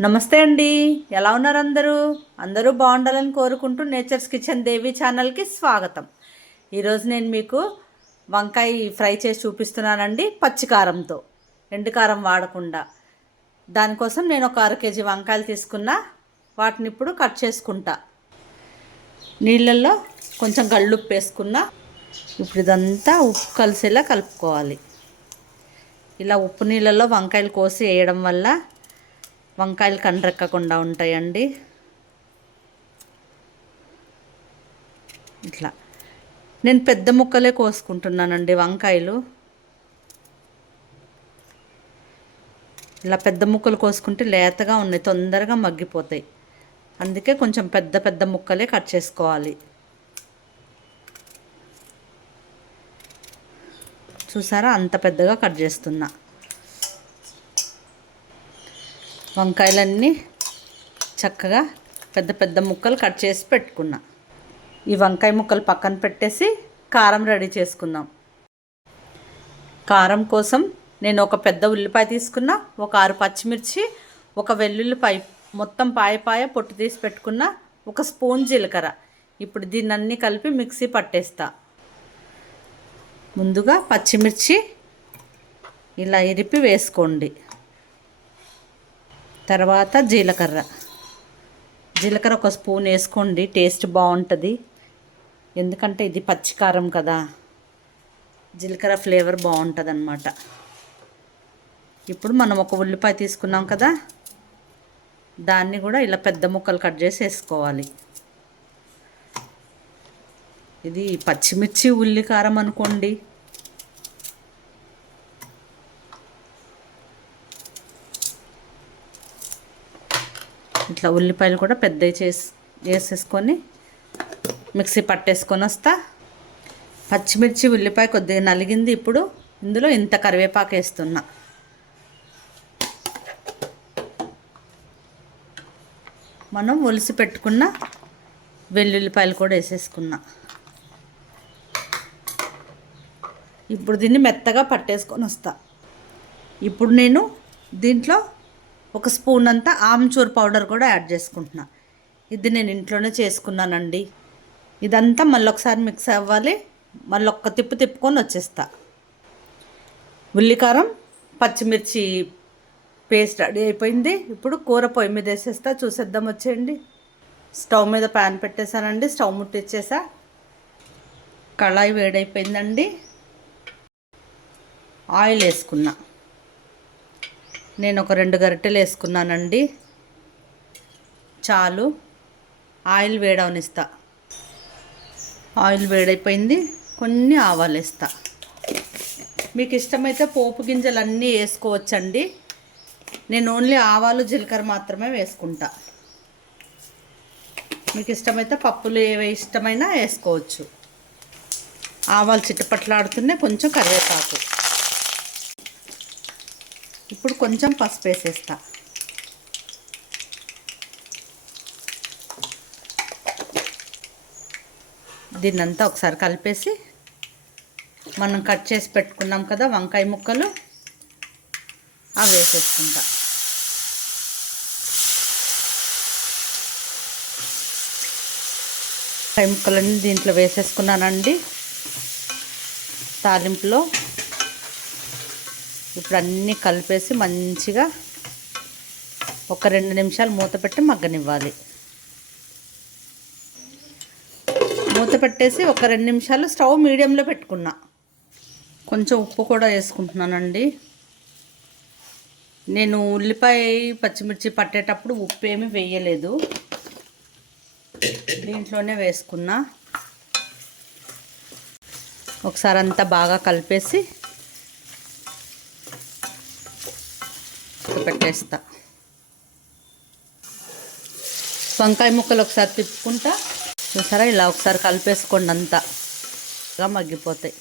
నమస్తే అండి. ఎలా ఉన్నారు అందరూ? అందరూ బాగుండాలని కోరుకుంటూ నేచర్స్ కిచెన్ దేవి ఛానల్కి స్వాగతం. ఈరోజు నేను మీకు వంకాయ ఫ్రై చేసి చూపిస్తున్నానండి పచ్చికారంతో. ఎండు కారం వాడకుండా. దానికోసం నేను ఒక అర కేజీ వంకాయలు తీసుకున్నా. వాటిని ఇప్పుడు కట్ చేసుకుంటా. నీళ్ళల్లో కొంచెం గళ్ళుప్పు వేసుకున్నా. ఇప్పుడు ఇదంతా ఉప్పు కలిసేలా కలుపుకోవాలి. ఇలా ఉప్పు నీళ్ళల్లో వంకాయలు కోసి వేయడం వల్ల వంకాయలు కండ్రెక్కకుండా ఉంటాయండి. ఇట్లా. నేను పెద్ద ముక్కలే కోసుకుంటున్నానండి వంకాయలు. ఇలా పెద్ద ముక్కలు కోసుకుంటే లేతగా ఉన్నాయి తొందరగా మగ్గిపోతాయి. అందుకే కొంచెం పెద్ద పెద్ద ముక్కలే కట్ చేసుకోవాలి. చూసారా? అంత పెద్దగా కట్ చేస్తున్నా. వంకాయలన్నీ చక్కగా పెద్ద పెద్ద ముక్కలు కట్ చేసి పెట్టుకున్నా. ఈ వంకాయ ముక్కలు పక్కన పెట్టేసి కారం రెడీ చేసుకుందాం. కారం కోసం నేను ఒక పెద్ద ఉల్లిపాయ తీసుకున్నా ఒక ఆరు పచ్చిమిర్చి ఒక వెల్లుల్లిపాయ మొత్తం పాయ పాయ పొట్టు తీసి పెట్టుకున్న ఒక స్పూన్ జీలకర్ర. ఇప్పుడు దీన్ని అన్నీ కలిపి మిక్సీ పట్టేస్తా. ముందుగా పచ్చిమిర్చి ఇలా ఇరిపి వేసుకోండి. తర్వాత జీలకర్ర. జీలకర్ర ఒక స్పూన్ వేసుకోండి టేస్ట్ బాగుంటుంది. ఎందుకంటే ఇది పచ్చికారం కదా. జీలకర్ర ఫ్లేవర్ బాగుంటుంది అన్నమాట ఇప్పుడు మనం ఒక ఉల్లిపాయ తీసుకున్నాం కదా దాన్ని కూడా ఇలా పెద్ద ముక్కలు కట్ చేసి వేసుకోవాలి. ఇది పచ్చిమిర్చి ఉల్లి కారం అనుకోండి. ఇట్లా ఉల్లిపాయలు కూడా పెద్దవి చేసి వేసేసుకొని మిక్సీ పట్టేసుకొని వస్తా. పచ్చిమిర్చి ఉల్లిపాయ కొద్దిగా నలిగింది ఇప్పుడు. ఇందులో ఇంత కరివేపాకు వేస్తున్నా. మనం ఒలిసి పెట్టుకున్న వెల్లుల్లిపాయలు కూడా వేసేసుకున్నా. ఇప్పుడు దీన్ని మెత్తగా పట్టేసుకొని వస్తా. ఇప్పుడు నేను దీంట్లో ఒక స్పూన్ అంతా ఆమ్చూర్ పౌడర్ కూడా యాడ్ చేసుకుంటున్నా. ఇది నేను ఇంట్లోనే చేసుకున్నానండి. ఇదంతా మళ్ళీ ఒకసారి మిక్స్ అవ్వాలి. మళ్ళీ ఒక్క తిప్పు తిప్పుకొని వచ్చేస్తా. ఉల్లికారం పచ్చిమిర్చి పేస్ట్ రెడీ అయిపోయింది. ఇప్పుడు కూర పొయ్యి మీద వేసేస్తా. చూసేద్దాం వచ్చేయండి. స్టవ్ మీద ప్యాన్ పెట్టేశానండి. స్టవ్ ముట్టిచ్చేసా. కళాయి వేడైపోయిందండి. ఆయిల్ వేసుకున్నా. నేను ఒక రెండు గరిటెలు వేసుకున్నానండి. చాలు. ఆయిల్ వేడవనిస్తా. ఆయిల్ వేడైపోయింది. కొన్ని ఆవాలు వేస్తా మీకు ఇష్టమైతే పోపు గింజలు అన్నీ వేసుకోవచ్చండి. నేను ఓన్లీ ఆవాలు జీలకర్ర మాత్రమే వేసుకుంటా. మీకు ఇష్టమైతే పప్పులు ఏవి ఇష్టమైనా వేసుకోవచ్చు. ఆవాలు చిట్టపట్లాడుతూనే కొంచెం కరివేపాకు. ఇప్పుడు కొంచెం పసుపు వేసేస్తా. దీన్నంతా ఒకసారి కలిపేసి మనం కట్ చేసి పెట్టుకున్నాం కదా వంకాయ ముక్కలు అవి వేసేసుకుంటా. వంకాయ ముక్కలన్నీ దీంట్లో వేసేసుకున్నానండి. తాలింపులో ఇప్పుడు అన్నీ కలిపేసి మంచిగా ఒక రెండు నిమిషాలు మూత పెట్టి మగ్గనివ్వాలి. మూత పెట్టేసి ఒక రెండు నిమిషాలు స్టవ్ మీడియంలో పెట్టుకున్నా. కొంచెం ఉప్పు కూడా వేసుకుంటున్నానండి. నేను ఉల్లిపాయ పచ్చిమిర్చి పట్టేటప్పుడు ఉప్పు ఏమీ వేయలేదు. దీంట్లోనే వేసుకున్నా. ఒకసారి అంతా బాగా కలిపేసి పెట్టేస్తా. వంకాయ ముక్కలు ఒకసారి తిప్పుకుంటా. చూసారా? ఇలా ఒకసారి కలిపేసుకోండి అంతా. మగ్గిపోతాయి.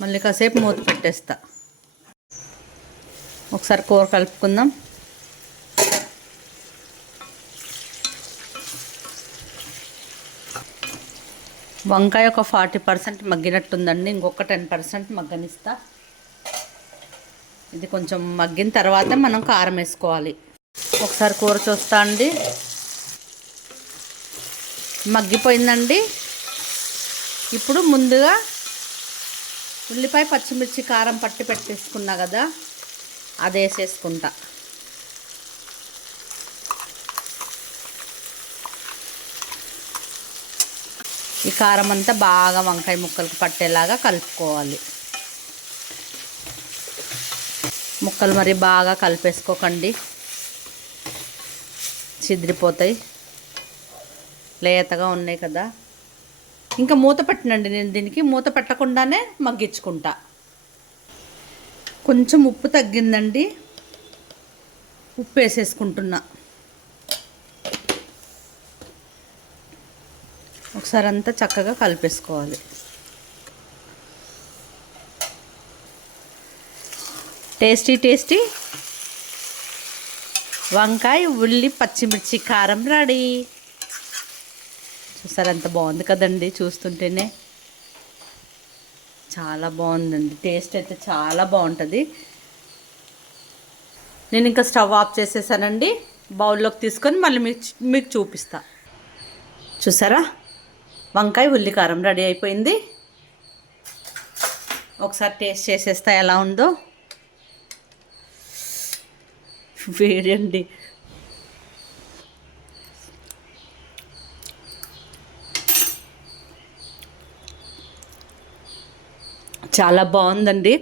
మళ్ళీ కాసేపు మూత పెట్టేస్తా. ఒకసారి కూర కలుపుకుందాం. వంకాయ ఒక ఫార్టీ పర్సెంట్ మగ్గినట్టుందండి. ఇంకొక టెన్ పర్సెంట్ మగ్గనిస్తా. ఇది కొంచెం మగ్గిన తర్వాత మనం కారం వేసుకోవాలి. ఒకసారి కూర చూస్తా అండి. మగ్గిపోయిందండి. ఇప్పుడు ముందుగా ఉల్లిపాయ పచ్చిమిర్చి కారం పట్టి పెట్టేసుకున్నా కదా అది వేసేసుకుంటా. ఈ కారం అంతా బాగా వంకాయ ముక్కలకు పట్టేలాగా కలుపుకోవాలి. ముక్కలు మరి బాగా కలిపేసుకోకండి. చిదిరిపోతాయి. లేతగా ఉన్నాయి కదా. ఇంకా మూత పెట్టినండి నేను దీనికి. మూత పెట్టకుండానే మగ్గించుకుంటా. కొంచెం ఉప్పు తగ్గిందండి. ఉప్పు వేసేసుకుంటున్నా ఒకసారి అంతా చక్కగా కలిపేసుకోవాలి. టేస్టీ టేస్టీ వంకాయ ఉల్లి పచ్చిమిర్చి కారం రెడీ. చూసారు ఎంత బాగుంది కదండి చూస్తుంటేనే. చాలా బాగుందండి. టేస్ట్ అయితే చాలా బాగుంటుంది. నేను ఇంకా స్టవ్ ఆఫ్ చేసేసానండి. బౌల్లోకి తీసుకొని మళ్ళీ మీకు మీకు చూపిస్తా. చూసారా? వంకాయ ఉల్లి కారం రెడీ అయిపోయింది. ఒకసారి టేస్ట్ చేసేస్తా ఎలా ఉందో. వేడండి చాలా బాగుందండి.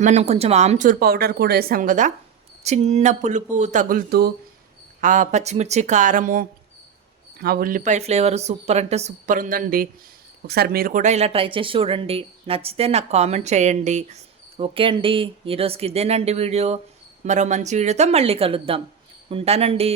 మనం కొంచెం ఆమ్చూర్ పౌడర్ కూడా వేసాం కదా. చిన్న పులుపు తగులుతూ ఆ పచ్చిమిర్చి కారము ఆ ఉల్లిపాయ ఫ్లేవర్ సూపర్ అంటే సూపర్ ఉందండి. ఒకసారి మీరు కూడా ఇలా ట్రై చేసి చూడండి. నచ్చితే నాకు కామెంట్ చేయండి. ఓకే అండి. ఈరోజుకి ఇదేనండి వీడియో. మరో మంచి వీడియోతో మళ్ళీ కలుద్దాం. ఉంటానండి.